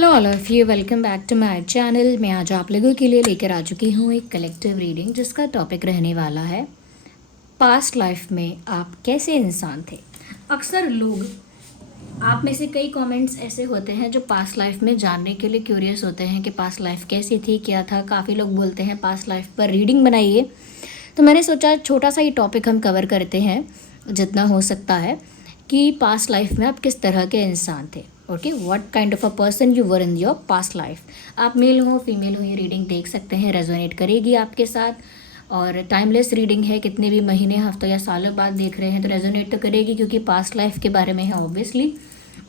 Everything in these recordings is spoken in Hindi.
Hello all of you, welcome back to my channel. मैं आज आप लोगों के लिए लेकर आ चुकी हूँ एक कलेक्टिव रीडिंग जिसका टॉपिक रहने वाला है पास्ट लाइफ में आप कैसे इंसान थे। अक्सर लोग, आप में से कई कमेंट्स ऐसे होते हैं जो पास्ट लाइफ में जानने के लिए क्यूरियस होते हैं कि पास्ट लाइफ कैसी थी, क्या था। काफ़ी लोग बोलते हैं पास्ट लाइफ पर रीडिंग बनाइए, तो मैंने सोचा छोटा सा ये टॉपिक हम कवर करते हैं जितना हो सकता है कि पास्ट लाइफ में आप किस तरह के इंसान थे। Okay, what kind of a person you were in your past life. आप मेल हो फीमेल हो, ये रीडिंग देख सकते हैं, रेजोनेट करेगी आपके साथ। और टाइमलेस रीडिंग है, कितने भी महीने, हफ्तों या सालों बाद देख रहे हैं तो रेजोनेट तो करेगी क्योंकि पास्ट लाइफ के बारे में है ऑब्वियसली।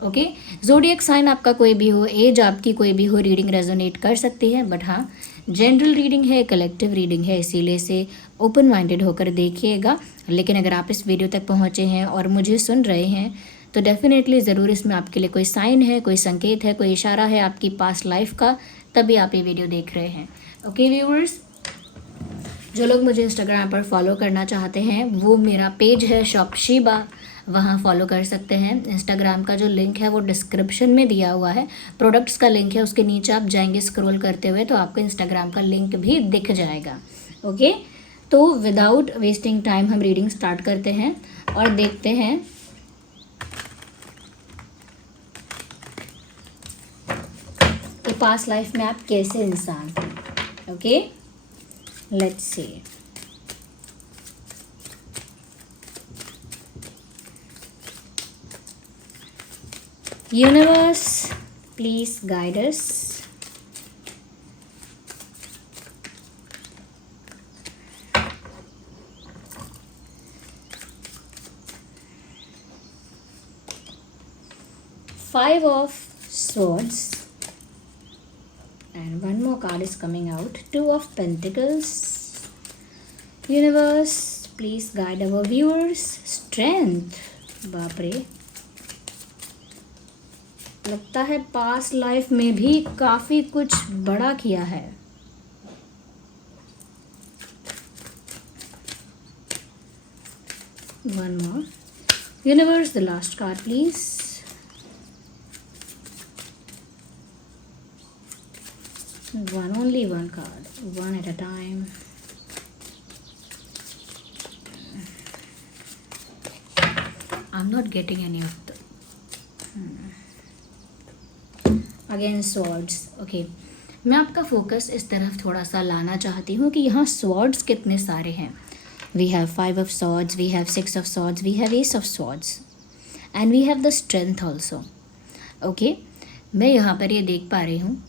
ओके, जोडियक साइन आपका कोई भी हो, एज आपकी कोई भी हो, रीडिंग रेजोनेट कर सकती है। बट हाँ, जनरल रीडिंग है, कलेक्टिव रीडिंग है, इसीलिए से ओपन माइंडेड होकर देखिएगा। लेकिन अगर आप इस वीडियो तक पहुँचे हैं और मुझे सुन रहे हैं तो डेफिनेटली ज़रूर इसमें आपके लिए कोई साइन है, कोई संकेत है, कोई इशारा है आपकी पास्ट लाइफ का, तभी आप ये वीडियो देख रहे हैं। ओके व्यूअर्स, जो लोग मुझे इंस्टाग्राम पर फॉलो करना चाहते हैं वो मेरा पेज है शॉपशीबा, वहाँ फॉलो कर सकते हैं। इंस्टाग्राम का जो लिंक है वो डिस्क्रिप्शन में दिया हुआ है, प्रोडक्ट्स का लिंक है, उसके नीचे आप जाएंगे स्क्रॉल करते हुए तो आपको इंस्टाग्राम का लिंक भी दिख जाएगा। ओके, तो विदाउट वेस्टिंग टाइम हम रीडिंग स्टार्ट करते हैं और देखते हैं कि पास्ट लाइफ में आप कैसे इंसान थे। Okay, let's see. Universe, please guide us. Five of Swords. And one more card is coming out. Two of Pentacles. Universe, please guide our viewers. Strength. बाप रे, लगता है पास्ट लाइफ में भी काफी कुछ बड़ा किया है। One more. Universe, the last card, please. Only one card, one at a time. I'm not getting any of the again swords. Okay, मैं आपका फोकस इस तरफ थोड़ा सा लाना चाहती हूँ कि यहाँ swords कितने सारे हैं। We have 5 of swords, we have 6 of swords, we have ace of swords and we have the strength also. Okay, मैं यहाँ पर ये देख पा रही हूँ,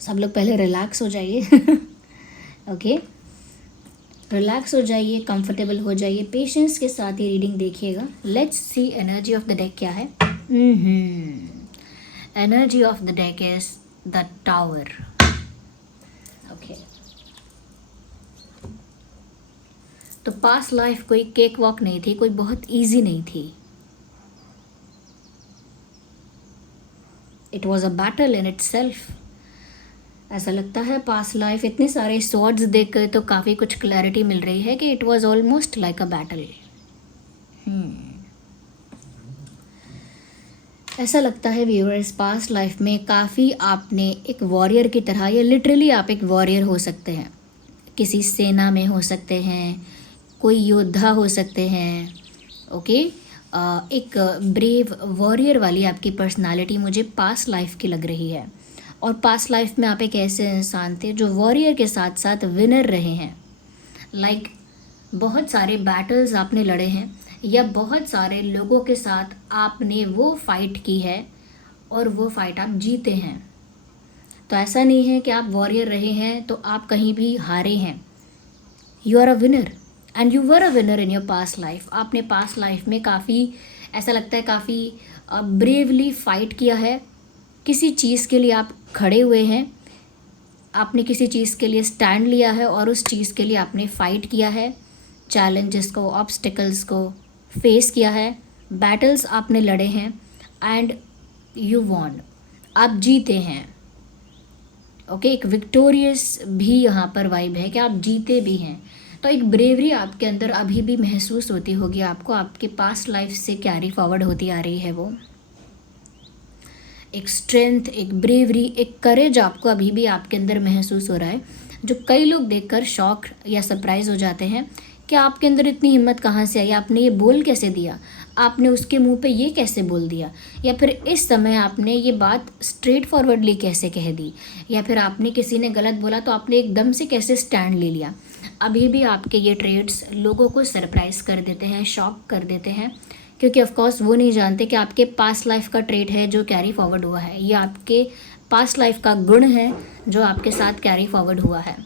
सब लोग पहले रिलैक्स हो जाइए। ओके, रिलैक्स हो जाइए, कंफर्टेबल हो जाइए, पेशेंस के साथ ही रीडिंग देखिएगा। Let's see energy of the deck क्या है। Energy of the deck is the tower. Okay, तो पास्ट लाइफ कोई केक वॉक नहीं थी, कोई बहुत इजी नहीं थी। It was a battle in itself. ऐसा लगता है पास्ट लाइफ, इतने सारे स्वॉर्ड्स देखकर तो काफ़ी कुछ क्लैरिटी मिल रही है कि it was almost like a battle. ऐसा लगता है व्यूअर्स, पास्ट लाइफ में काफ़ी आपने एक वॉरियर की तरह, या लिटरली आप एक वॉरियर हो सकते हैं, किसी सेना में हो सकते हैं, कोई योद्धा हो सकते हैं। ओके, एक ब्रेव वॉरियर वाली आपकी पर्सनालिटी मुझे पास्ट लाइफ की लग रही है। और पास्ट लाइफ में आप एक ऐसे इंसान थे जो वॉरियर के साथ साथ विनर रहे हैं। लाइक बहुत सारे बैटल्स आपने लड़े हैं, या बहुत सारे लोगों के साथ आपने वो फाइट की है और वो फाइट आप जीते हैं। तो ऐसा नहीं है कि आप वॉरियर रहे हैं तो आप कहीं भी हारे हैं। You are a winner and you were a winner in your past life. आपने पास्ट लाइफ में काफ़ी, ऐसा लगता है काफ़ी ब्रेवली फाइट किया है। किसी चीज़ के लिए आप खड़े हुए हैं, आपने किसी चीज़ के लिए स्टैंड लिया है और उस चीज़ के लिए आपने फ़ाइट किया है, चैलेंजेस को, ऑब्स्टिकल्स को फेस किया है, बैटल्स आपने लड़े हैं एंड यू वॉन, आप जीते हैं। ओके, एक विक्टोरियस भी यहाँ पर वाइब है कि आप जीते भी हैं। तो एक ब्रेवरी आपके अंदर अभी भी महसूस होती होगी आपको, आपके पास्ट लाइफ से कैरी फॉरवर्ड होती आ रही है वो। एक स्ट्रेंथ, एक ब्रेवरी, एक करेज आपको अभी भी आपके अंदर महसूस हो रहा है, जो कई लोग देखकर शॉक या सरप्राइज हो जाते हैं कि आपके अंदर इतनी हिम्मत कहाँ से आई, आपने ये बोल कैसे दिया, आपने उसके मुंह पे ये कैसे बोल दिया, या फिर इस समय आपने ये बात स्ट्रेट फॉरवर्डली कैसे कह दी, या फिर आपने किसी ने गलत बोला तो आपने एकदम से कैसे स्टैंड ले लिया। अभी भी आपके ये ट्रेड्स लोगों को सरप्राइज कर देते हैं, शॉक कर देते हैं, क्योंकि ऑफ कोर्स वो नहीं जानते कि आपके पास्ट लाइफ का ट्रेड है जो कैरी फॉरवर्ड हुआ है, ये आपके पास्ट लाइफ का गुण है जो आपके साथ कैरी फॉरवर्ड हुआ है।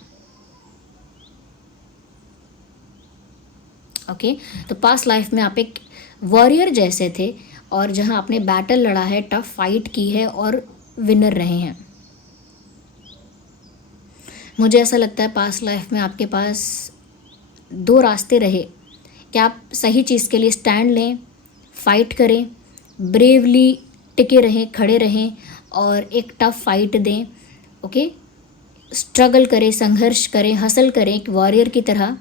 ओके, तो पास्ट लाइफ में आप एक वॉरियर जैसे थे और जहां आपने बैटल लड़ा है, टफ फाइट की है और विनर रहे हैं। मुझे ऐसा लगता है पास्ट लाइफ में आपके पास दो रास्ते रहे कि आप सही चीज़ के लिए स्टैंड लें, फाइट करें, ब्रेवली टिके रहें, खड़े रहें और एक टफ फाइट दें। ओके, स्ट्रगल करें, संघर्ष करें, हसल करें एक वॉरियर की तरह,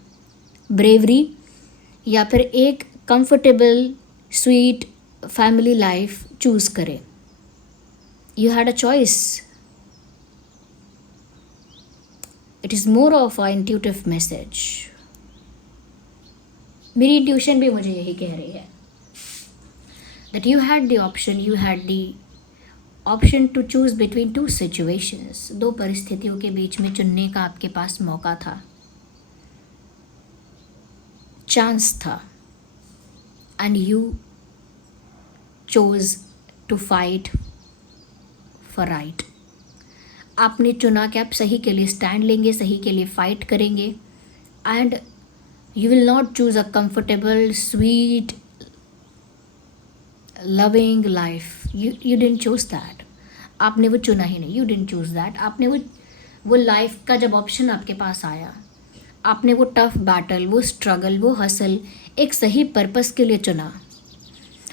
ब्रेवरी, या फिर एक comfortable sweet family life choose करें। You had a choice. It is more of a intuitive message. मेरी इंट्यूशन भी मुझे यही कह रही है that you had the option to choose between two situations। दो परिस्थितियों के बीच में चुनने का आपके पास मौका था, चांस था, and you chose to fight for right। आपने चुना कि आप सही के लिए स्टैंड लेंगे, सही के लिए फाइट करेंगे, and you will not choose a comfortable, sweet, loving life। you didn't choose that। आपने वो चुना ही नहीं, you didn't choose that। आपने वो लाइफ का जब ऑप्शन आपके पास आया, आपने वो टफ बैटल, वो स्ट्रगल, वो हसल एक सही पर्पस के लिए चुना,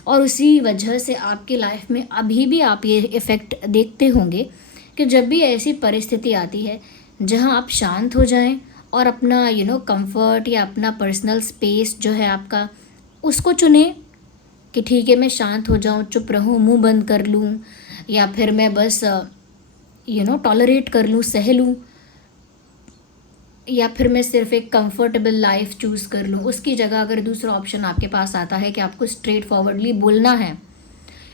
और उसी वजह से आपकी लाइफ में अभी भी आप ये इफ़ेक्ट देखते होंगे कि जब भी ऐसी परिस्थिति आती है जहां आप शांत हो जाएं और अपना कंफर्ट या अपना पर्सनल स्पेस जो है आपका, उसको चुने कि ठीक है मैं शांत हो जाऊं, चुप रहूं, मुंह बंद कर लूं, या फिर मैं बस टॉलरेट कर लूं, सह लूं, या फिर मैं सिर्फ एक कंफर्टेबल लाइफ चूज़ कर लूं। उसकी जगह अगर दूसरा ऑप्शन आपके पास आता है कि आपको स्ट्रेट फॉरवर्डली बोलना है,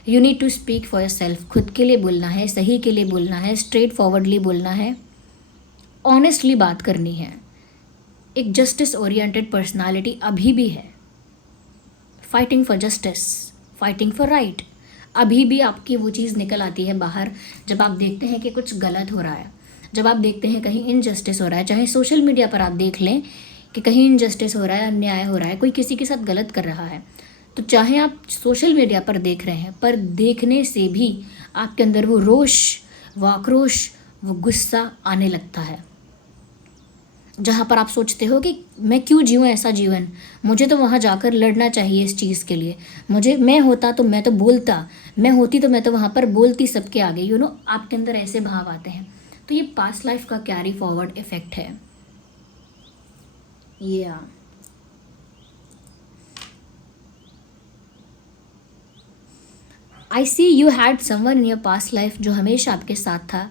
you need to speak for yourself, खुद के लिए बोलना है, सही के लिए बोलना है, स्ट्रेट फॉरवर्डली बोलना है, ऑनेस्टली बात करनी है। एक जस्टिस ओरिएंटेड पर्सनालिटी अभी भी है, fighting for justice, fighting for right. अभी भी आपकी वो चीज़ निकल आती है बाहर जब आप देखते हैं कि कुछ गलत हो रहा है, जब आप देखते हैं कहीं इनजस्टिस हो रहा है। चाहे सोशल मीडिया पर आप देख लें कि कहीं इनजस्टिस हो रहा है, अन्याय हो रहा है, कोई किसी के साथ गलत कर रहा है, तो चाहे आप सोशल मीडिया पर देख रहे हैं, पर देखने से भी आपके अंदर वो रोष, वो आक्रोश, वो गुस्सा आने लगता है, जहाँ पर आप सोचते हो कि मैं क्यों जीऊँ ऐसा जीवन, मुझे तो वहाँ जाकर लड़ना चाहिए इस चीज़ के लिए, मैं होता तो मैं तो बोलता, मैं होती तो मैं तो वहाँ पर बोलती सबके आगे। आपके अंदर ऐसे भाव आते हैं। तो ये पास्ट लाइफ का कैरी फॉरवर्ड इफेक्ट है। I see you had someone in your past life जो हमेशा आपके साथ था,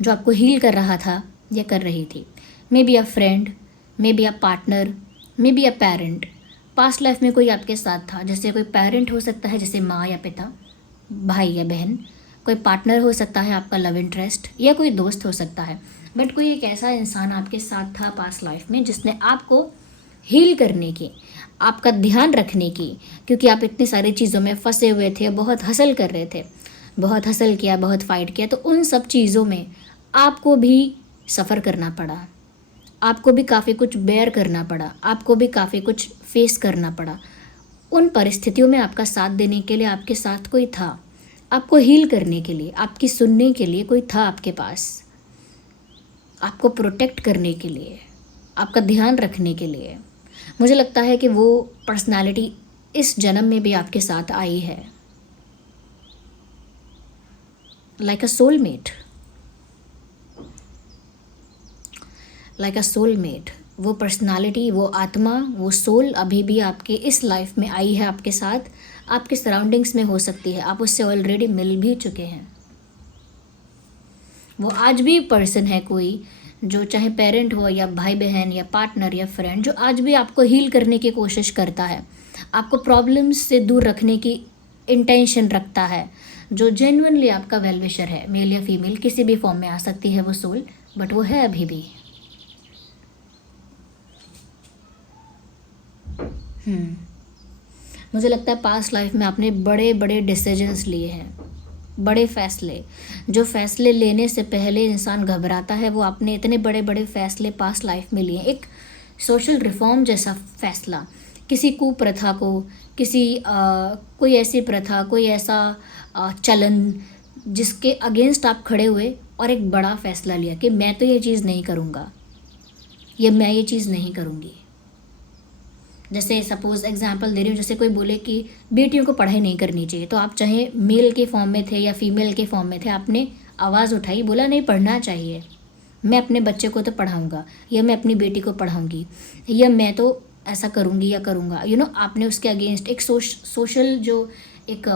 जो आपको हील कर रहा था या कर रही थी। May be a friend, may be a partner, may be a parent. Past life में कोई आपके साथ था, जैसे कोई पेरेंट हो सकता है, जैसे माँ या पिता, भाई या बहन, कोई पार्टनर हो सकता है आपका लव इंटरेस्ट, या कोई दोस्त हो सकता है, बट कोई एक ऐसा इंसान आपके साथ था पास्ट लाइफ में जिसने आपको हील करने की, आपका ध्यान रखने की, क्योंकि आप इतनी सारी चीज़ों में फंसे हुए थे, बहुत हसल कर रहे थे, बहुत हसल किया, बहुत फाइट किया, तो उन सब चीज़ों में आपको भी सफ़र करना पड़ा, आपको भी काफ़ी कुछ बेयर करना पड़ा, आपको भी काफ़ी कुछ फेस करना पड़ा। उन परिस्थितियों में आपका साथ देने के लिए आपके साथ कोई था, आपको हील करने के लिए, आपकी सुनने के लिए कोई था आपके पास, आपको प्रोटेक्ट करने के लिए, आपका ध्यान रखने के लिए। मुझे लगता है कि वो पर्सनालिटी इस जन्म में भी आपके साथ आई है, लाइक अ सोलमेट, लाइक अ सोलमेट। वो पर्सनालिटी, वो आत्मा, वो सोल अभी भी आपके इस लाइफ में आई है, आपके साथ, आपके सराउंडिंग्स में हो सकती है, आप उससे ऑलरेडी मिल भी चुके हैं। वो आज भी पर्सन है कोई, जो चाहे पेरेंट हो या भाई बहन या पार्टनर या फ्रेंड, जो आज भी आपको हील करने की कोशिश करता है, आपको प्रॉब्लम्स से दूर रखने की इंटेंशन रखता है, जो जेन्युइनली आपका वेल विशर है, मेल या फीमेल किसी भी फॉर्म में आ सकती है वो सोल, बट वो है अभी भी। मुझे लगता है पास्ट लाइफ में आपने बड़े बड़े डिसीजंस लिए हैं, बड़े फैसले, जो फैसले लेने से पहले इंसान घबराता है, वो आपने इतने बड़े बड़े फैसले पास्ट लाइफ में लिए। एक सोशल रिफॉर्म जैसा फैसला, किसी कुप्रथा को, किसी कोई ऐसी प्रथा, कोई ऐसा चलन जिसके अगेंस्ट आप खड़े हुए और एक बड़ा फैसला लिया कि मैं तो ये चीज़ नहीं करूँगा या मैं ये चीज़ नहीं करूँगी। जैसे सपोज एग्जांपल दे रही हूँ, जैसे कोई बोले कि बेटियों को पढ़ाई नहीं करनी चाहिए, तो आप चाहे मेल के फॉर्म में थे या फीमेल के फॉर्म में थे, आपने आवाज़ उठाई, बोला नहीं पढ़ना चाहिए, मैं अपने बच्चे को तो पढ़ाऊँगा, या मैं अपनी बेटी को पढ़ाऊँगी, या मैं तो ऐसा करूँगी या करूँगा, आपने उसके अगेंस्ट एक सोशल जो एक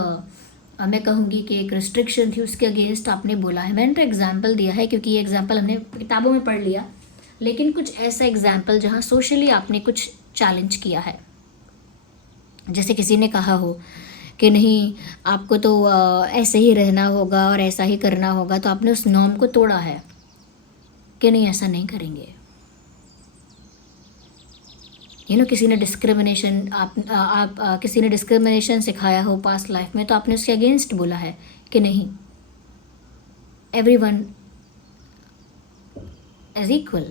मैं कहूँगी कि एक रिस्ट्रिक्शन थी, उसके अगेंस्ट आपने बोला है। मैंने तो एग्जाम्पल दिया है क्योंकि ये एग्जाम्पल हमने किताबों में पढ़ लिया, लेकिन कुछ ऐसा एग्जाम्पल जहाँ सोशली आपने कुछ चैलेंज किया है। जैसे किसी ने कहा हो कि नहीं आपको तो ऐसे ही रहना होगा और ऐसा ही करना होगा, तो आपने उस नॉर्म को तोड़ा है कि नहीं ऐसा नहीं करेंगे। किसी ने डिस्क्रिमिनेशन किसी ने डिस्क्रिमिनेशन सिखाया हो पास्ट लाइफ में, तो आपने उसके अगेंस्ट बोला है कि नहीं everyone is equal,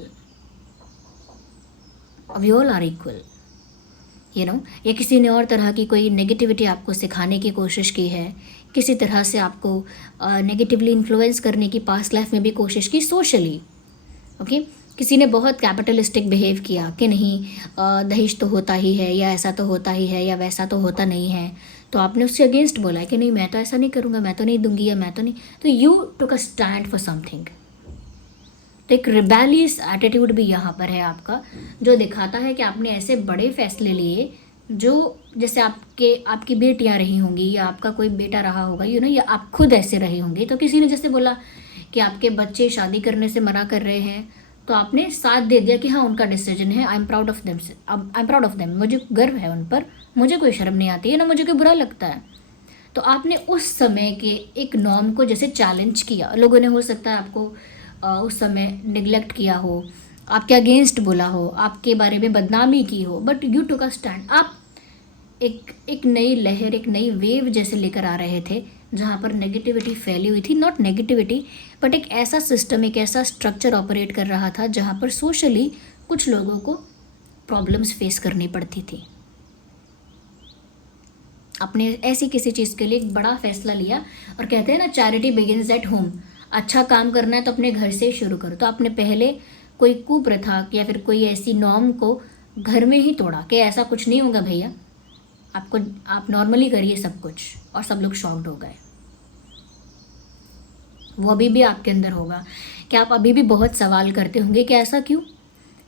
we all are equal, या किसी ने और तरह की कोई नेगेटिविटी आपको सिखाने की कोशिश की है, किसी तरह से आपको नेगेटिवली इन्फ्लुएंस करने की पास्ट लाइफ में भी कोशिश की सोशली। ओके, किसी ने बहुत कैपिटलिस्टिक बिहेव किया कि नहीं दहेज तो होता ही है, या ऐसा तो होता ही है, या वैसा तो होता नहीं है, तो आपने उससे अगेंस्ट बोला है कि नहीं मैं तो ऐसा नहीं करूँगा, मैं तो नहीं दूंगी, या मैं तो नहीं, तो you took a stand for something. तो एक रिबेलियस एटीट्यूड भी यहाँ पर है आपका, जो दिखाता है कि आपने ऐसे बड़े फैसले लिए जो जैसे आपकी बेटियाँ रही होंगी या आपका कोई बेटा रहा होगा, या आप खुद ऐसे रहे होंगे। तो किसी ने जैसे बोला कि आपके बच्चे शादी करने से मना कर रहे हैं, तो आपने साथ दे दिया कि हाँ उनका डिसीजन है, I am proud of them, मुझे गर्व है उन पर, मुझे कोई शर्म नहीं आती है ना मुझे कोई बुरा लगता है। तो आपने उस समय के एक नॉर्म को जैसे चैलेंज किया, लोगों ने हो सकता है आपको उस समय निगलेक्ट किया हो, आपके अगेंस्ट बोला हो, आपके बारे में बदनामी की हो, but you took a stand. आप एक नई लहर, एक नई वेव जैसे लेकर आ रहे थे, जहाँ पर नेगेटिविटी फैली हुई थी, नॉट नेगेटिविटी बट एक ऐसा सिस्टम, एक ऐसा स्ट्रक्चर ऑपरेट कर रहा था जहाँ पर सोशली कुछ लोगों को प्रॉब्लम्स फेस करनी पड़ती थी। आपने ऐसी किसी चीज़ के लिए एक बड़ा फैसला लिया, और कहते हैं ना चैरिटी बिगिंस एट होम, अच्छा काम करना है तो अपने घर से शुरू करो। तो आपने पहले कोई कुप्रथा या फिर कोई ऐसी नॉर्म को घर में ही तोड़ा कि ऐसा कुछ नहीं होगा भैया, आप नॉर्मली करिए सब कुछ, और सब लोग शॉक्ड हो गए। वो अभी भी आपके अंदर होगा कि आप अभी भी बहुत सवाल करते होंगे कि ऐसा क्यों,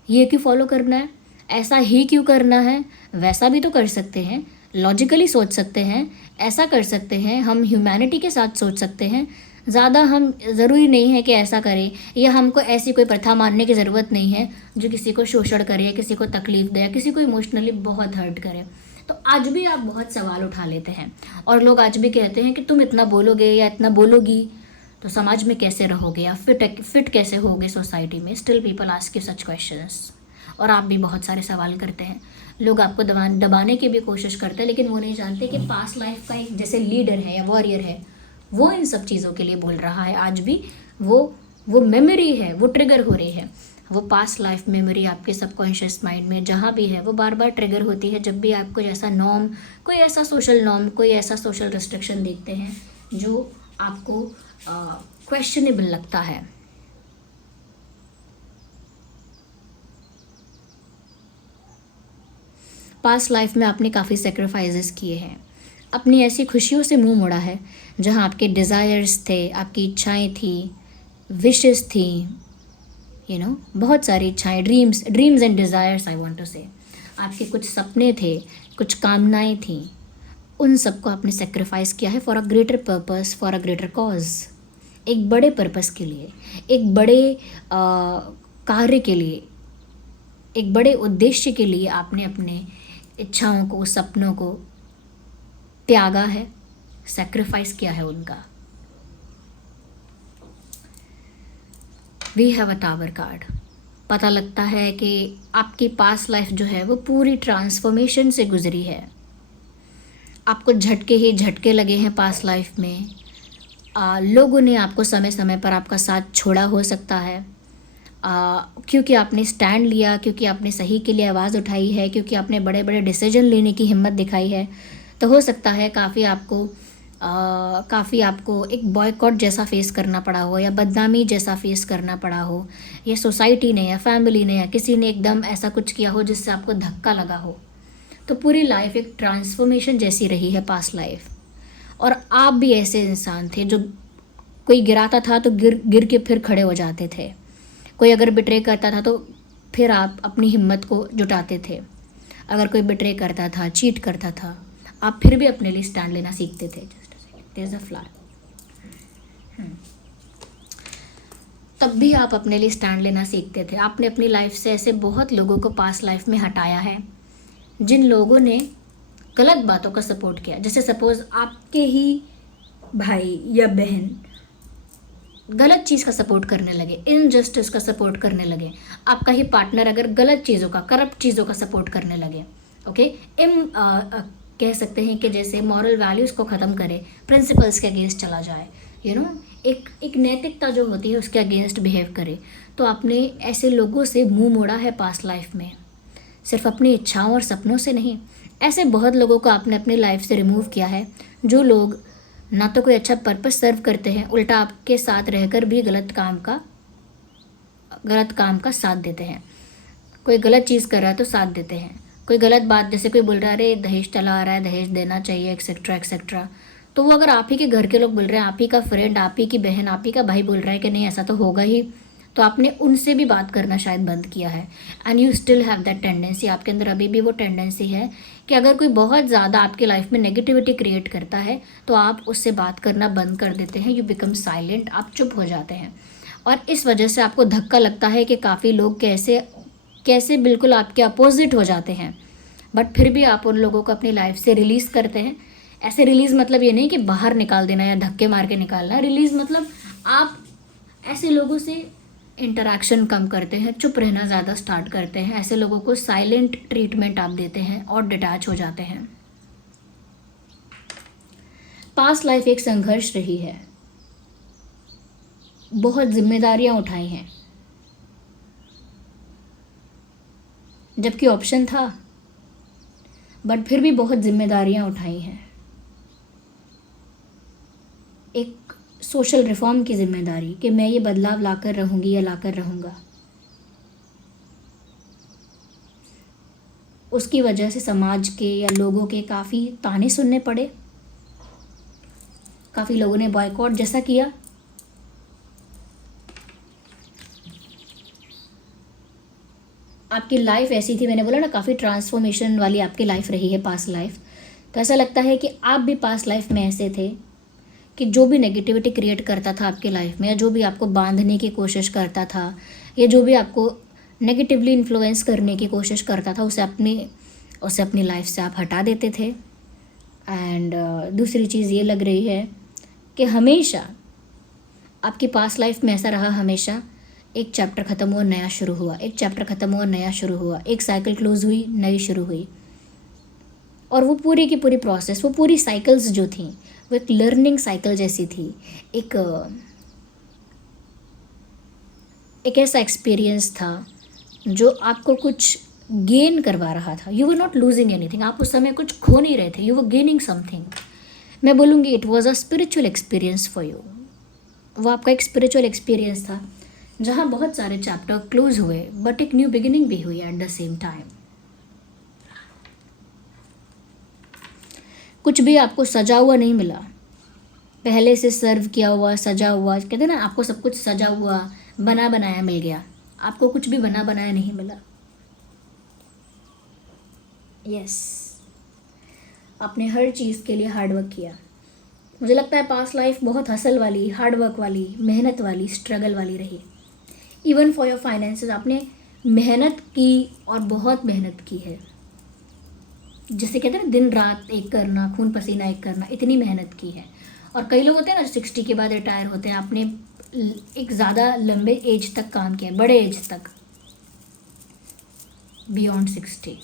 ये क्यों फॉलो करना है, ऐसा ही क्यों करना है, वैसा भी तो कर सकते हैं, लॉजिकली सोच सकते हैं, ऐसा कर सकते हैं, हम ह्यूमैनिटी के साथ सोच सकते हैं, ज़्यादा हम ज़रूरी नहीं है कि ऐसा करें, या हमको ऐसी कोई प्रथा मानने की ज़रूरत नहीं है जो किसी को शोषण करे या किसी को तकलीफ़ दे या किसी को इमोशनली बहुत हर्ट करे। तो आज भी आप बहुत सवाल उठा लेते हैं, और लोग आज भी कहते हैं कि तुम इतना बोलोगे या इतना बोलोगी तो समाज में कैसे रहोगे या फिट कैसे होगे सोसाइटी में। Still people ask you such questions, और आप भी बहुत सारे सवाल करते हैं। लोग आपको दबाने की भी कोशिश करते हैं, लेकिन वो नहीं जानते कि पास्ट लाइफ का एक जैसे लीडर है या वॉरियर है, वो इन सब चीज़ों के लिए बोल रहा है। आज भी वो मेमोरी है, वो ट्रिगर हो रही है, वो पास्ट लाइफ मेमोरी आपके सबकॉन्शियस माइंड में जहाँ भी है वो बार बार ट्रिगर होती है जब भी आप कोई ऐसा नॉर्म, कोई ऐसा सोशल नॉर्म, कोई ऐसा सोशल रिस्ट्रिक्शन देखते हैं जो आपको क्वेश्चनेबल लगता है। पास्ट लाइफ में आपने काफ़ी सेक्रीफाइसेस किए हैं, अपनी ऐसी खुशियों से मुंह मोड़ा है जहां आपके डिज़ायर्स थे, आपकी इच्छाएं थी, विशेस थी, बहुत सारी इच्छाएं, dreams and desires I want to say, आपके कुछ सपने थे, कुछ कामनाएं थी, उन सबको आपने सेक्रीफाइस किया है for a greater purpose, for a greater cause, एक बड़े पर्पस के लिए, एक बड़े कार्य के लिए, एक बड़े उद्देश्य के लिए आपने अपने इच्छाओं को, सपनों को त्यागा है, सैक्रिफाइस किया है उनका। We have a tower card. पता लगता है कि आपकी पास्ट लाइफ जो है वो पूरी ट्रांसफॉर्मेशन से गुजरी है। आपको झटके ही झटके लगे हैं पास्ट लाइफ में। लोगों ने आपको समय समय पर आपका साथ छोड़ा हो सकता है, क्योंकि आपने स्टैंड लिया, क्योंकि आपने सही के लिए आवाज़ उठाई है, क्योंकि आपने बड़े बड़े डिसीजन लेने की हिम्मत दिखाई है। तो हो सकता है काफ़ी आपको एक बॉयकॉट जैसा फेस करना पड़ा हो, या बदनामी जैसा फेस करना पड़ा हो, या सोसाइटी ने या फैमिली ने या किसी ने एकदम ऐसा कुछ किया हो जिससे आपको धक्का लगा हो। तो पूरी लाइफ एक ट्रांसफॉर्मेशन जैसी रही है पास्ट लाइफ। और आप भी ऐसे इंसान थे जो कोई गिराता था तो गिर गिर के फिर खड़े हो जाते थे। कोई अगर बिट्रे करता था तो फिर आप अपनी हिम्मत को जुटाते थे। अगर कोई बिट्रे करता था, चीट करता था, आप फिर भी अपने लिए स्टैंड लेना सीखते थे। There is a flower. तब भी आप अपने लिए स्टैंड लेना सीखते थे। आपने अपनी लाइफ से ऐसे बहुत लोगों को पास्ट लाइफ में हटाया है जिन लोगों ने गलत बातों का सपोर्ट किया। जैसे सपोज आपके ही भाई या बहन गलत चीज़ का सपोर्ट करने लगे, इनजस्टिस का सपोर्ट करने लगे, आपका ही पार्टनर अगर गलत चीज़ों का, करप्ट चीज़ों का सपोर्ट करने लगे, ओके, कह सकते हैं कि जैसे मॉरल वैल्यूज़ को ख़त्म करे, प्रिंसिपल्स के अगेंस्ट चला जाए, एक नैतिकता जो होती है उसके अगेंस्ट बिहेव करे, तो आपने ऐसे लोगों से मुंह मोड़ा है पास्ट लाइफ में। सिर्फ अपनी इच्छाओं और सपनों से नहीं, ऐसे बहुत लोगों को आपने अपनी लाइफ से रिमूव किया है जो लोग ना तो कोई अच्छा पर्पस सर्व करते हैं, उल्टा आपके साथ रहकर भी गलत काम का साथ देते हैं। कोई गलत चीज़ कर रहा है तो साथ देते हैं। कोई गलत बात, जैसे कोई बोल रहा है अरे दहेज चला आ रहा है, दहेज देना चाहिए, एक्सेट्रा एक्सेट्रा, तो वो अगर आप ही के घर के लोग बोल रहे हैं, आप ही का फ्रेंड, आप ही की बहन, आप ही का भाई बोल रहा है कि नहीं ऐसा तो होगा ही, तो आपने उनसे भी बात करना शायद बंद किया है। And you still have that tendency, आपके अंदर अभी भी वो टेंडेंसी है कि अगर कोई बहुत ज़्यादा आपकी लाइफ में नेगेटिविटी क्रिएट करता है तो आप उससे बात करना बंद कर देते हैं। यू बिकम साइलेंट, आप चुप हो जाते हैं। और इस वजह से आपको धक्का लगता है कि काफ़ी लोग कैसे कैसे बिल्कुल आपके अपोजिट हो जाते हैं, बट फिर भी आप उन लोगों को अपनी लाइफ से रिलीज़ करते हैं। ऐसे रिलीज़ मतलब ये नहीं कि बाहर निकाल देना या धक्के मार के निकालना। रिलीज़ मतलब आप ऐसे लोगों से इंटरेक्शन कम करते हैं, चुप रहना ज़्यादा स्टार्ट करते हैं, ऐसे लोगों को साइलेंट ट्रीटमेंट आप देते हैं और डिटैच हो जाते हैं। पास्ट लाइफ एक संघर्ष रही है, बहुत जिम्मेदारियां उठाई हैं, जबकि ऑप्शन था, बट फिर भी बहुत जिम्मेदारियां उठाई हैं। एक सोशल रिफॉर्म की जिम्मेदारी कि मैं ये बदलाव लाकर रहूंगी या लाकर रहूंगा, उसकी वजह से समाज के या लोगों के काफ़ी ताने सुनने पड़े। काफ़ी लोगों ने बॉयकॉट जैसा किया। आपकी लाइफ ऐसी थी, मैंने बोला ना काफ़ी ट्रांसफॉर्मेशन वाली आपकी लाइफ रही है पास्ट लाइफ। तो ऐसा लगता है कि आप भी पास्ट लाइफ में ऐसे थे कि जो भी नेगेटिविटी क्रिएट करता था आपकी लाइफ में, या जो भी आपको बांधने की कोशिश करता था, या जो भी आपको नेगेटिवली इन्फ्लुएंस करने की कोशिश करता था, उसे अपनी लाइफ से आप हटा देते थे। एंड दूसरी चीज़ ये लग रही है कि हमेशा आपकी पास्ट लाइफ में ऐसा रहा, हमेशा एक चैप्टर ख़त्म हुआ, नया शुरू हुआ, एक चैप्टर ख़त्म हुआ, नया शुरू हुआ, एक साइकिल क्लोज हुई, नई शुरू हुई। और वो पूरी की पूरी प्रोसेस, वो पूरी साइकिल्स जो थी, वो एक लर्निंग साइकिल जैसी थी। एक ऐसा एक्सपीरियंस था जो आपको कुछ गेन करवा रहा था। You were not losing anything, आप उस समय कुछ खो नहीं रहे थे, यू वर गेनिंग समथिंग। मैं बोलूँगी it was a spiritual experience for you. वो आपका एक स्पिरिचुअल एक्सपीरियंस था जहाँ बहुत सारे चैप्टर क्लोज हुए, बट एक न्यू बिगिनिंग भी हुई एट द सेम टाइम। कुछ भी आपको सजा हुआ नहीं मिला, पहले से सर्व किया हुआ, सजा हुआ, कहते हैं ना, आपको सब कुछ सजा हुआ, बना बनाया मिल गया। आपको कुछ भी बना बनाया नहीं मिला। यस, आपने हर चीज़ के लिए हार्डवर्क किया, मुझे लगता है पास्ट लाइफ बहुत हसल वाली, हार्ड वर्क वाली, मेहनत वाली, स्ट्रगल वाली रही। इवन फॉर योर फाइनेंसेस आपने मेहनत की और बहुत मेहनत की है। जिसे कहते हैं ना दिन रात एक करना, खून पसीना एक करना, इतनी मेहनत की है। और कई लोग होते हैं ना 60 के बाद रिटायर होते हैं, आपने एक ज़्यादा लंबे एज तक काम किया, बड़े एज तक, beyond 60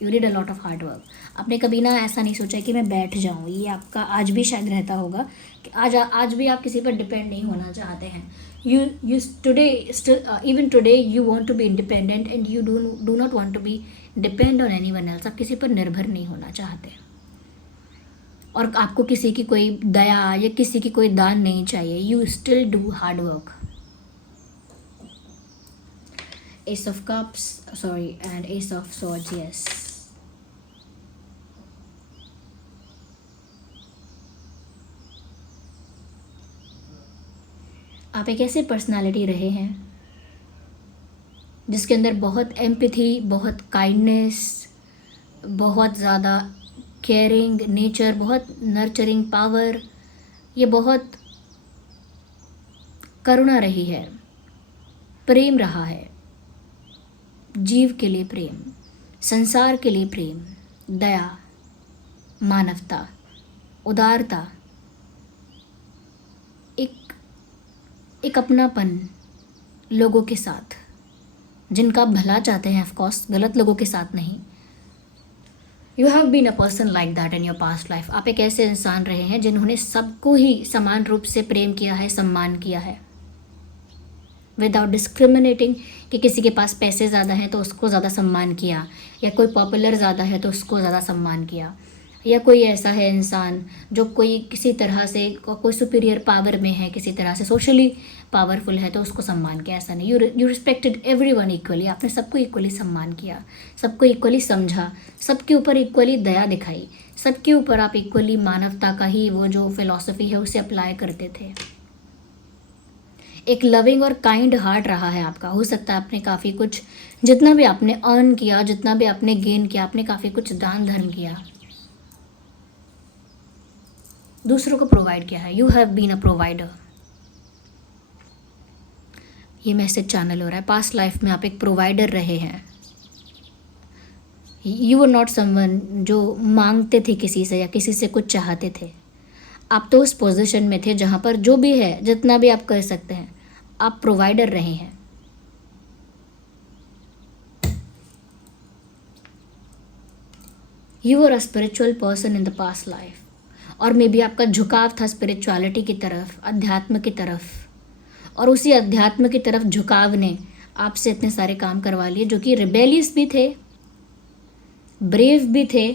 you did a lot of hard work. आपने कभी ना ऐसा नहीं सोचा कि मैं बैठ जाऊँ। ये आपका आज भी शायद रहता होगा कि आज भी आप किसी पर डिपेंड नहीं होना चाहते हैं। You today still even today you want to be independent and you do not want to be depend on anyone else. आप किसी पर निर्भर नहीं होना चाहते और आपको किसी की कोई दया या किसी की कोई दान नहीं चाहिए। You still do hard work. S of cups sorry and S of swords, yes. आप एक ऐसे पर्सनालिटी रहे हैं जिसके अंदर बहुत एम्पैथी, बहुत काइंडनेस, बहुत ज़्यादा केयरिंग नेचर, बहुत नर्चरिंग पावर, ये बहुत करुणा रही है, प्रेम रहा है, जीव के लिए प्रेम, संसार के लिए प्रेम, दया, मानवता, उदारता, एक अपनापन लोगों के साथ जिनका आप भला चाहते हैं, ऑफ कोर्स गलत लोगों के साथ नहीं। You have been a person like that in your past life. आप एक ऐसे इंसान रहे हैं जिन्होंने सबको ही समान रूप से प्रेम किया है, सम्मान किया है, विदाउट डिस्क्रिमिनेटिंग कि किसी के पास पैसे ज़्यादा हैं तो उसको ज़्यादा सम्मान किया, या कोई पॉपुलर ज़्यादा है तो उसको ज़्यादा सम्मान किया, या कोई ऐसा है इंसान जो कोई किसी तरह से कोई सुपीरियर पावर में है, किसी तरह से सोशली पावरफुल है तो उसको सम्मान किया। ऐसा नहीं, यू रिस्पेक्टेड एवरीवन इक्वली। आपने सबको इक्वली सम्मान किया, सबको इक्वली समझा, सबके ऊपर इक्वली दया दिखाई, सबके ऊपर आप इक्वली मानवता का ही वो जो फिलॉसफी है उसे अप्लाई करते थे। एक लविंग और काइंड हार्ट रहा है आपका। हो सकता है आपने काफ़ी कुछ, जितना भी आपने अर्न किया, जितना भी आपने गेन किया, आपने काफ़ी कुछ दान धर्म किया, दूसरों को प्रोवाइड किया है। You have been a provider. ये मैसेज चैनल हो रहा है, पास्ट लाइफ में आप एक प्रोवाइडर रहे हैं। यू वर नॉट समवन जो मांगते थे किसी से या किसी से कुछ चाहते थे। आप तो उस पोजीशन में थे जहाँ पर जो भी है, जितना भी आप कर सकते हैं, आप प्रोवाइडर रहे हैं। You were a spiritual person in the past life, और मे बी आपका झुकाव था स्पिरिचुअलिटी की तरफ, अध्यात्म की तरफ, और उसी अध्यात्म की तरफ झुकाव ने आपसे इतने सारे काम करवा लिए जो कि रिबेलियस भी थे, ब्रेव भी थे,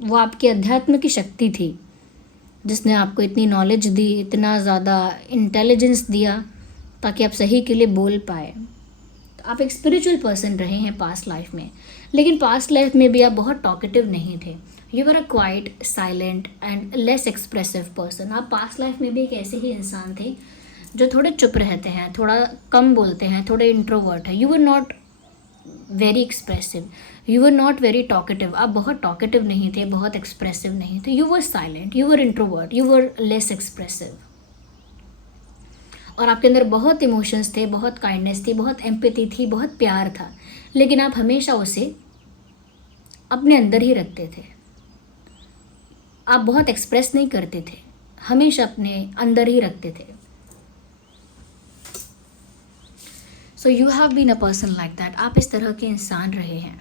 वो आपकी अध्यात्म की शक्ति थी जिसने आपको इतनी नॉलेज दी, इतना ज़्यादा इंटेलिजेंस दिया ताकि आप सही के लिए बोल पाए। तो आप एक स्पिरिचुअल पर्सन रहे हैं पास्ट लाइफ में। लेकिन पास्ट लाइफ में भी आप बहुत टॉकेटिव नहीं थे। You were a quite, silent and less expressive person. आप पास्ट लाइफ में भी एक ऐसे ही इंसान थे जो थोड़े चुप रहते हैं, थोड़ा कम बोलते हैं, थोड़े इंट्रोवर्ट है। You were not very expressive, you were not very talkative. आप बहुत टॉकेटिव नहीं थे, बहुत एक्सप्रेसिव नहीं थे। You were silent, you were introvert, you were less expressive. और आपके अंदर बहुत इमोशंस थे, बहुत काइंडनेस थी, बहुत एम्पैथी थी, बहुत प्यार था, लेकिन आप हमेशा उसे अपने अंदर ही रखते थे। आप बहुत एक्सप्रेस नहीं करते थे, हमेशा अपने अंदर ही रखते थे। So you have been a person like that. आप इस तरह के इंसान रहे हैं।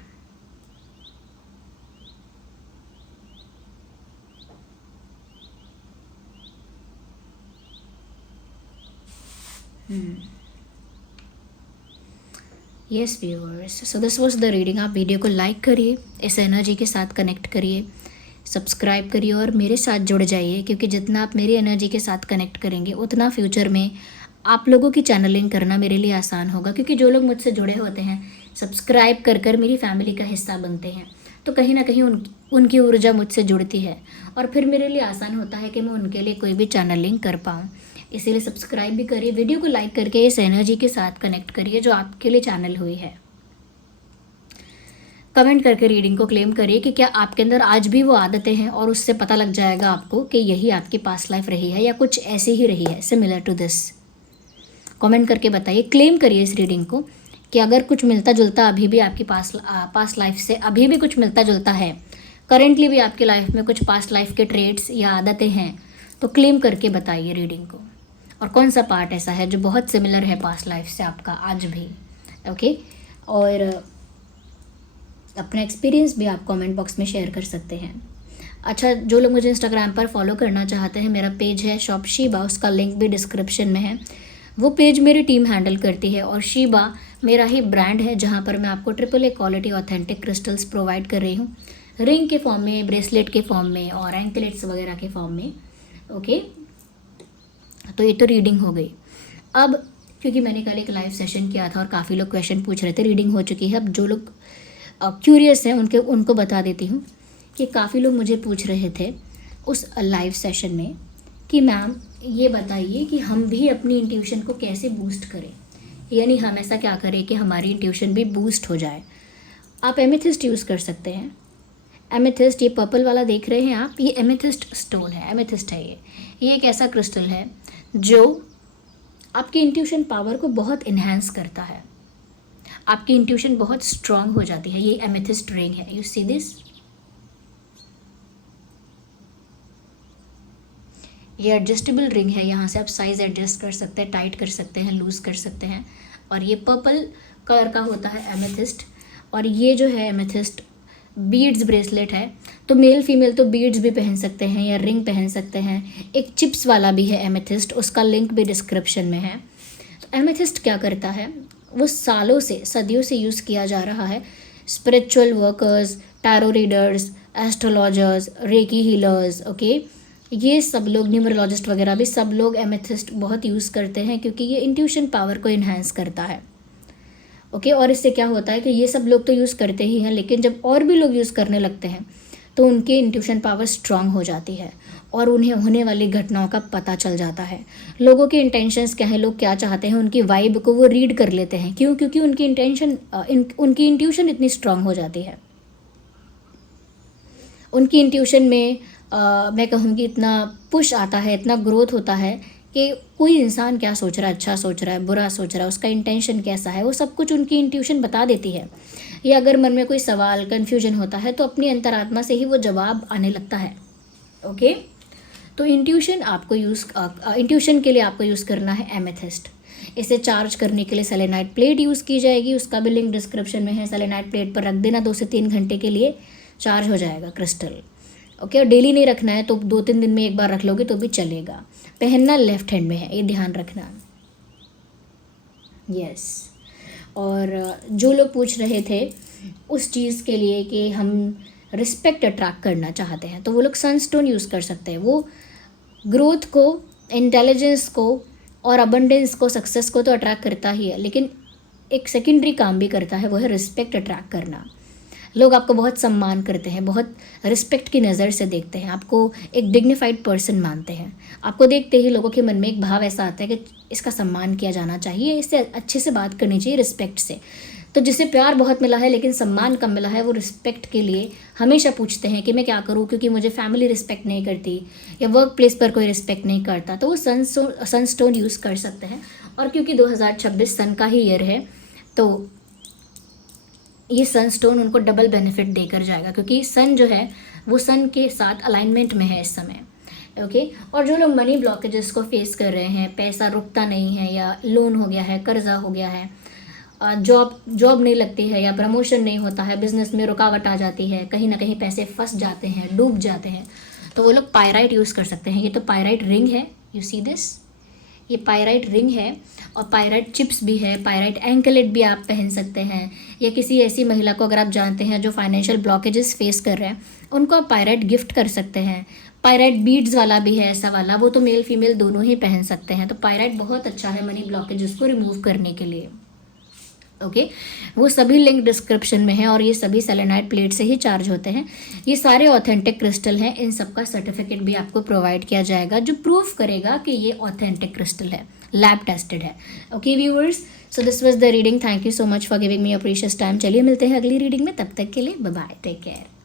Yes viewers, so this was the reading. आप वीडियो को लाइक करिए, इस एनर्जी के साथ कनेक्ट करिए, सब्सक्राइब करिए और मेरे साथ जुड़ जाइए, क्योंकि जितना आप मेरी एनर्जी के साथ कनेक्ट करेंगे उतना फ्यूचर में आप लोगों की चैनलिंग करना मेरे लिए आसान होगा। क्योंकि जो लोग मुझसे जुड़े होते हैं, सब्सक्राइब कर कर मेरी फैमिली का हिस्सा बनते हैं, तो कहीं ना कहीं उनकी ऊर्जा मुझसे जुड़ती है और फिर मेरे लिए आसान होता है कि मैं उनके लिए कोई भी चैनलिंग कर पाऊँ। इसीलिए सब्सक्राइब भी करिए, वीडियो को लाइक करके इस एनर्जी के साथ कनेक्ट करिए जो आपके लिए चैनल हुई है। कमेंट करके रीडिंग को क्लेम करिए कि क्या आपके अंदर आज भी वो आदतें हैं, और उससे पता लग जाएगा आपको कि यही आपकी पास्ट लाइफ रही है या कुछ ऐसी ही रही है सिमिलर टू दिस। कमेंट करके बताइए, क्लेम करिए इस रीडिंग को कि अगर कुछ मिलता जुलता अभी भी आपकी पास्ट लाइफ से अभी भी कुछ मिलता जुलता है, करेंटली भी आपकी लाइफ में कुछ पास्ट लाइफ के ट्रेड्स या आदतें हैं, तो क्लेम करके बताइए रीडिंग को। और कौन सा पार्ट ऐसा है जो बहुत सिमिलर है पास्ट लाइफ से आपका आज भी। ओके, और अपना एक्सपीरियंस भी आप कमेंट बॉक्स में शेयर कर सकते हैं। अच्छा, जो लोग मुझे इंस्टाग्राम पर फॉलो करना चाहते हैं, मेरा पेज है शॉप शीबा, उसका लिंक भी डिस्क्रिप्शन में है। वो पेज मेरी टीम हैंडल करती है, और शीबा मेरा ही ब्रांड है जहाँ पर मैं आपको AAA quality authentic crystals provide कर रही हूँ, रिंग के फॉर्म में, ब्रेसलेट के फॉर्म में और एंकलेट्स वगैरह के फॉर्म में। ओके, तो ये तो रीडिंग हो गई। अब क्योंकि मैंने कल एक लाइव सेशन किया था और काफ़ी लोग क्वेश्चन पूछ रहे थे, रीडिंग हो चुकी है। अब जो लोग क्यूरियस हैं उनको बता देती हूँ कि काफ़ी लोग मुझे पूछ रहे थे उस लाइव सेशन में कि मैम ये बताइए कि हम भी अपनी इंट्यूशन को कैसे बूस्ट करें, यानी हम ऐसा क्या करें कि हमारी इंट्यूशन भी बूस्ट हो जाए। आप एमेथिस्ट यूज़ कर सकते हैं। एमेथिस्ट, ये पर्पल वाला देख रहे हैं आप, ये एमेथिस्ट स्टोन है, एमेथिस्ट है ये एक ऐसा क्रिस्टल है जो आपकी इंट्यूशन पावर को बहुत इन्हांस करता है, आपकी इंट्यूशन बहुत स्ट्रांग हो जाती है। ये एमेथिस्ट रिंग है, यू सी दिस, ये एडजस्टेबल रिंग है, यहाँ से आप साइज़ एडजस्ट कर सकते हैं, टाइट कर सकते हैं, लूज़ कर सकते हैं। और ये पर्पल कलर का होता है एमेथिस्ट। और ये जो है एमेथिस्ट बीड्स ब्रेसलेट है, तो मेल फीमेल तो बीड्स भी पहन सकते हैं या रिंग पहन सकते हैं। एक चिप्स वाला भी है एमेथिस्ट, उसका लिंक भी डिस्क्रिप्शन में है। तो एमेथिस्ट क्या करता है, वो सालों से सदियों से यूज़ किया जा रहा है। Spiritual workers, tarot readers, astrologers, reiki healers, okay, ये सब लोग, न्यूमरोलॉजिस्ट वगैरह भी सब लोग एमेथिस्ट बहुत यूज़ करते हैं क्योंकि ये इंट्यूशन पावर को इन्हांस करता है। ओके, और इससे क्या होता है कि ये सब लोग तो यूज़ करते ही हैं, लेकिन जब और भी लोग यूज़ करने लगते हैं तो उनकी इंट्यूशन पावर स्ट्रांग हो जाती है और उन्हें होने वाली घटनाओं का पता चल जाता है। लोगों के इंटेंशंस क्या हैं, लोग क्या चाहते हैं, उनकी वाइब को वो रीड कर लेते हैं। क्यों? क्योंकि उनकी इंट्यूशन इतनी स्ट्रांग हो जाती है। उनकी इंट्यूशन में मैं कहूँगी इतना पुश आता है, इतना ग्रोथ होता है कि कोई इंसान क्या सोच रहा है, अच्छा सोच रहा है, बुरा सोच रहा है, उसका इंटेंशन कैसा है, वो सब कुछ उनकी इंट्यूशन बता देती है। या अगर मन में कोई सवाल, कन्फ्यूजन होता है तो अपनी अंतरात्मा से ही वो जवाब आने लगता है। ओके, तो इंट्यूशन के लिए आपको यूज़ करना है एमेथिस्ट। इसे चार्ज करने के लिए सेलेनाइट प्लेट यूज़ की जाएगी, उसका भी लिंक डिस्क्रिप्शन में है। सेलेनाइट प्लेट पर रख देना, 2 से 3 घंटे के लिए चार्ज हो जाएगा क्रिस्टल। ओके, और डेली नहीं रखना है, तो 2-3 दिन में एक बार रख लोगे तो भी चलेगा। पहनना लेफ्ट हैंड में है, ये ध्यान रखना। यस, और जो लोग पूछ रहे थे उस चीज़ के लिए कि हम रिस्पेक्ट अट्रैक्ट करना चाहते हैं, तो वो लोग सनस्टोन यूज़ कर सकते हैं। वो ग्रोथ को, इंटेलिजेंस को और अबंडेंस को, सक्सेस को तो अट्रैक्ट करता ही है, लेकिन एक सेकेंडरी काम भी करता है, वो है रिस्पेक्ट अट्रैक्ट करना। लोग आपको बहुत सम्मान करते हैं, बहुत रिस्पेक्ट की नज़र से देखते हैं, आपको एक डिग्निफाइड पर्सन मानते हैं। आपको देखते ही लोगों के मन में एक भाव ऐसा आता है कि इसका सम्मान किया जाना चाहिए, इससे अच्छे से बात करनी चाहिए, रिस्पेक्ट से। तो जिसे प्यार बहुत मिला है लेकिन सम्मान कम मिला है, वो रिस्पेक्ट के लिए हमेशा पूछते हैं कि मैं क्या करूँ, क्योंकि मुझे फैमिली रिस्पेक्ट नहीं करती या वर्क प्लेस पर कोई रिस्पेक्ट नहीं करता, तो वो सनस्टोन यूज़ कर सकते हैं। और क्योंकि 2026 सन का ही ईयर है, तो ये सनस्टोन उनको डबल बेनिफिट देकर जाएगा, क्योंकि सन जो है वो सन के साथ अलाइनमेंट में है इस समय। ओके, और जो लोग मनी ब्लॉकेजेस को फेस कर रहे हैं, पैसा रुकता नहीं है या लोन हो गया है, कर्जा हो गया है, जॉब नहीं लगती है या प्रमोशन नहीं होता है, बिजनेस में रुकावट आ जाती है, कहीं ना कहीं पैसे फंस जाते हैं, डूब जाते हैं, तो वो लोग पायराइट यूज़ कर सकते हैं। ये तो पायराइट रिंग है, यू सी दिस, ये पायराइट रिंग है और पायराइट चिप्स भी है, पायराइट एंकलेट भी आप पहन सकते हैं। या किसी ऐसी महिला को अगर आप जानते हैं जो फाइनेंशियल ब्लॉकेजेस फेस कर रहे हैं, उनको आप पायराइट गिफ्ट कर सकते हैं। पायराइट बीड्स वाला भी है, ऐसा वाला, वो तो मेल फीमेल दोनों ही पहन सकते हैं। तो पायराइट बहुत अच्छा है मनी ब्लॉकेजेस को रिमूव करने के लिए। ओके वो सभी लिंक डिस्क्रिप्शन में है और ये सभी सेलेनाइट प्लेट से ही चार्ज होते हैं। ये सारे ऑथेंटिक क्रिस्टल हैं, इन सब का सर्टिफिकेट भी आपको प्रोवाइड किया जाएगा जो प्रूफ करेगा कि ये ऑथेंटिक क्रिस्टल है, लैब टेस्टेड है। Okay viewers, so this was the reading. Thank you so much for giving me your precious time. चलिए मिलते हैं अगली रीडिंग में, तब तक के लिए बाय बाय, टेक केयर।